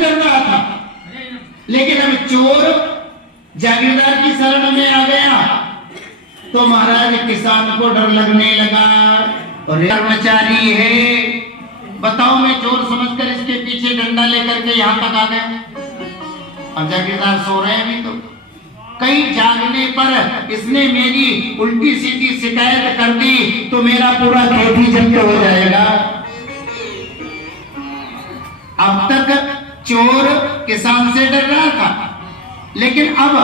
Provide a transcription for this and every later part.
डर रहा था, लेकिन अब चोर जागीरदार की शरण में आ गया तो महाराज किसान को डर लगने लगा। और कर्मचारी है, बताओ मैं चोर समझकर इसके पीछे डंडा लेकर के यहाँ तक आ गया और जागीरदार सो रहे हैं अभी। तो कहीं जागने पर इसने मेरी उल्टी सीधी शिकायत कर दी तो मेरा पूरा खेत ही जब्त हो जाएगा। अब तक चोर किसान से डर रहा था, लेकिन अब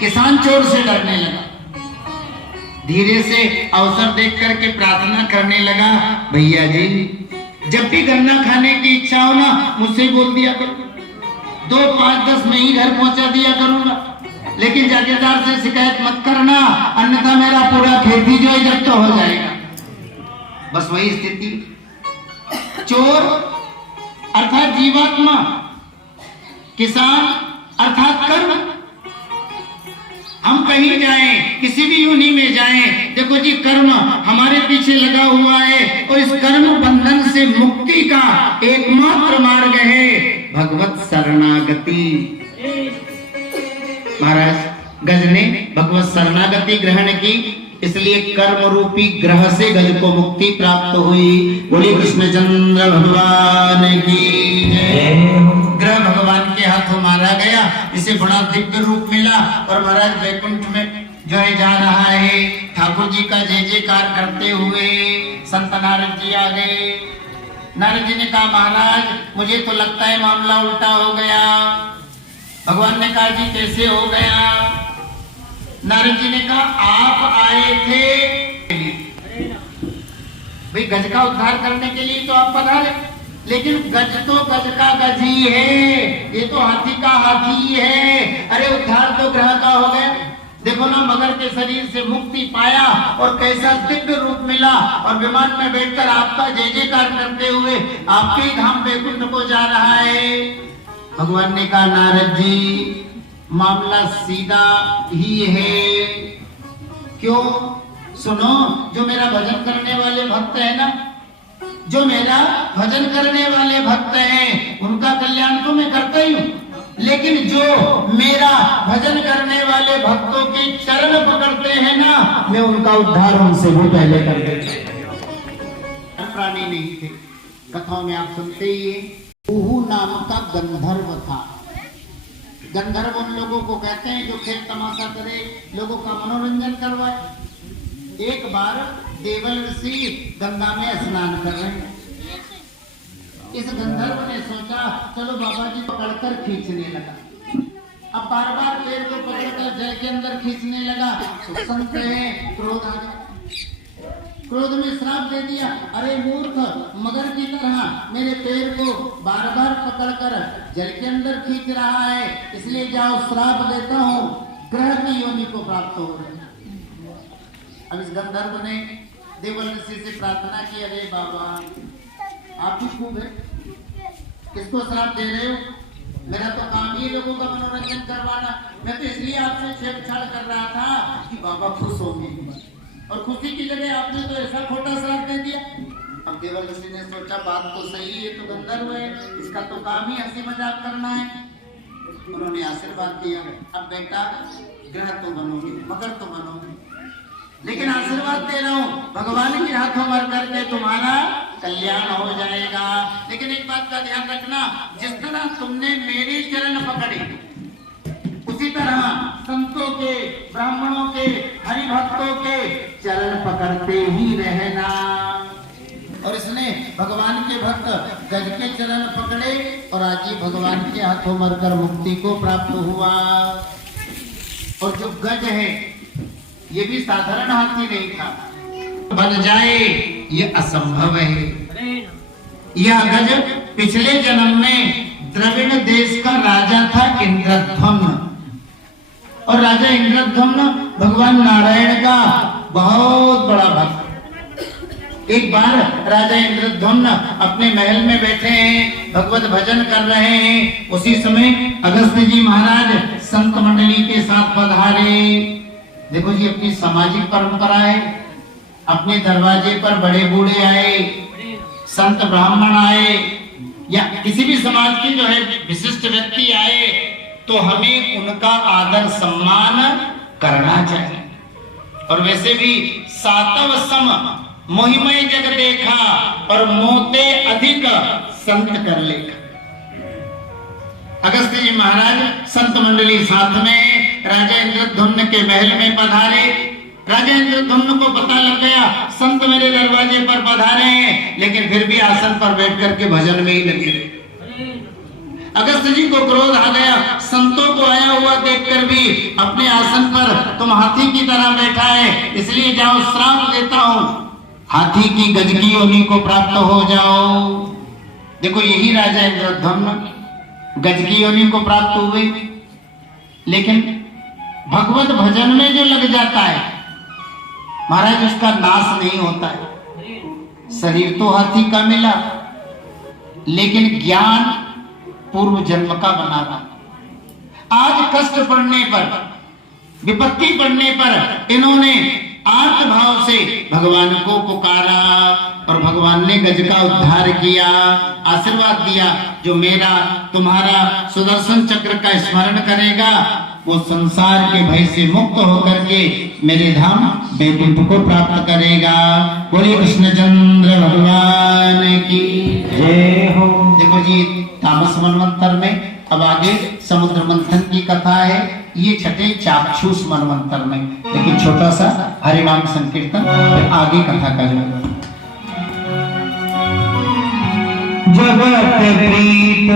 किसान चोर से डरने लगा। धीरे से अवसर देख करके प्रार्थना करने लगा, भैया जी जब भी गन्ना खाने की इच्छा हो ना मुझसे बोल दिया करो, 2, 5, 10 में ही घर पहुंचा दिया करूंगा, लेकिन जागीरदार से शिकायत मत करना, अन्यथा मेरा पूरा खेती जो है जब्त हो जाएगा। बस वही स्थिति। चोर अर्थात जीवात्मा, किसान अर्थात कर्म। हम कहीं जाएं, किसी भी योनि में जाएं, देखो जी कर्म हमारे पीछे लगा हुआ है और इस कर्म बंधन से मुक्ति का एकमात्र मार्ग है भगवत शरणागति। महाराज गज ने भगवत शरणागति ग्रहण की, इसलिए कर्म रूपी ग्रह से गज को मुक्ति प्राप्त हुई। बोले कृष्णचंद्र भगवान की जय। ग्रह भगवान के हाथों मारा गया, इसे बड़ा दिव्य रूप मिला और महाराज वैकुंठ में जो है जा रहा है। ठाकुर जी का जय जयकार करते हुए संत नारद जी आ गए। नारद जी ने कहा महाराज मुझे तो लगता है मामला उल्टा हो गया। भगवान ने कहा जी कैसे हो गया? नारद जी ने कहा आप आए थे भाई गज का उद्धार करने के लिए तो आप पधारे, लेकिन गज तो गज का गज ही है, ये तो हाथी का हाथी है। अरे उद्धार तो ग्रह का हो गया। देखो ना मगर के शरीर से मुक्ति पाया और कैसा दिव्य रूप मिला और विमान में बैठकर आपका जय जयकार करते हुए आपके ही धाम वैकुंठ को जा रहा है। भगवान ने कहा नारद जी मामला सीधा ही है। क्यों? सुनो, जो मेरा भजन करने वाले भक्त है ना, जो मेरा भजन करने वाले भक्त हैं उनका कल्याण तो मैं करता ही हूँ, लेकिन जो मेरा भजन करने वाले भक्तों के चरण पकड़ते हैं ना, मैं उनका उद्धार उनसे भी पहले कर देता। प्राणी नहीं थे, कथाओं में आप सुनते ही हैं। कुहू नाम का गंधर्व था। गंधर्व उन लोगों को कहते हैं जो खेल तमाशा करे, लोगों का मनोरंजन करवाए। एक बार देवल ऋषि गंगा में स्नान कर रहे हैं। इस गंधर्व ने सोचा चलो बाबा जी पकड़कर खींचने लगा। अब बार बार पैर को पकड़कर जल के अंदर खींचने लगा तो संत है क्रोध आ गया। क्रोध में श्राप दे दिया, अरे मूर्ख, मगर की तरह मेरे पैर को बार बार पकड़कर जल के अंदर खींच रहा है, इसलिए जाओ श्राप देता हूँ, ग्रह की योनि को प्राप्त हो रहे। अब इस गंधर्व ने देवल ऋषि से प्रार्थना की, अरे बाबा आप भी खूब है, किसको श्राप दे रहे हो? मेरा तो काम ही लोगों का मनोरंजन करवाना, मैं तो इसलिए आपसे छेड़छाड़ कर रहा था कि बाबा खुश होंगे, और खुशी की जगह आपने तो ऐसा खोटा श्राप दे दिया। अब देवल ऋषि ने सोचा बात तो सही है, तो गंधर्व है, इसका तो काम ही हंसी मजाक करना है। उन्होंने आशीर्वाद दिया, अब बेटा ग्रह तो बनोगे, मगर तो बनोगे, लेकिन आशीर्वाद दे रहा हूँ भगवान के हाथों मर करके तुम्हारा कल्याण हो जाएगा। लेकिन एक बात का ध्यान रखना, जिस तरह तुमने मेरे चरण पकड़े उसी तरह संतों के, ब्राह्मणों के, हरि भक्तों के चरण पकड़ते ही रहना। और इसने भगवान के भक्त गज के चरण पकड़े और आज ही भगवान के हाथों मरकर मुक्ति को प्राप्त हुआ। और जो गज है ये भी साधारण हाथी नहीं था, बन जाए ये असंभव है। यह गज पिछले जन्म में द्रविड़ देश का राजा था इंद्रध्वम्न, और राजा इंद्रध्वम्न भगवान नारायण का बहुत बड़ा भक्त। एक बार राजा इंद्रध्वम्न अपने महल में बैठे हैं, भगवत भजन कर रहे हैं। उसी समय अगस्त्य जी महाराज संत मंडली के साथ पधारे। देखो जी अपनी सामाजिक परंपरा है, अपने दरवाजे पर बड़े बूढ़े आए, संत ब्राह्मण आए, या किसी भी समाज की जो है विशिष्ट व्यक्ति आए तो हमें उनका आदर सम्मान करना चाहिए। और वैसे भी सातव सम मोहिमय जग देखा और मोते अधिक संत कर लेखा। अगस्त्य जी महाराज संत मंडली साथ में राजा इंद्रधुम्न के महल में पधारे। राजा इंद्रधुम्न को पता लग गया संत मेरे दरवाजे पर पधारे हैं, लेकिन फिर भी आसन पर बैठ करके भजन में ही लगे रहे। अगस्त्य जी को क्रोध आ गया, संतों को आया हुआ देखकर भी अपने आसन पर तुम हाथी की तरह बैठा है, इसलिए जाओ श्राप देता हूं, हाथी की गजगी योनि को प्राप्त हो जाओ। देखो यही राजा इंद्रधुम्न गजगी योनि को प्राप्त हुए, लेकिन भगवत भजन में जो लग जाता है महाराज उसका नाश नहीं होता है। शरीर तो हाथी का मिला, लेकिन ज्ञान पूर्व जन्म का बना रहा। आज कष्ट पड़ने पर, विपत्ति पड़ने पर इन्होंने आर्त भाव से भगवान को पुकारा और भगवान ने गज का उद्धार किया, आशीर्वाद दिया। जो मेरा तुम्हारा सुदर्शन चक्र का स्मरण करेगा वो संसार के भय से मुक्त होकर के मेरे धाम वैकुंठ को प्राप्त करेगा। बोलिए कृष्णचंद्र भगवान की जय हो। देखो जी तामस मनवंतर में अब आगे समुद्र मंथन की कथा है, ये छठे चाक्षुष मनवंतर में, लेकिन छोटा सा हरिनाम संकीर्तन आगे कथा का जो जगत प्रीत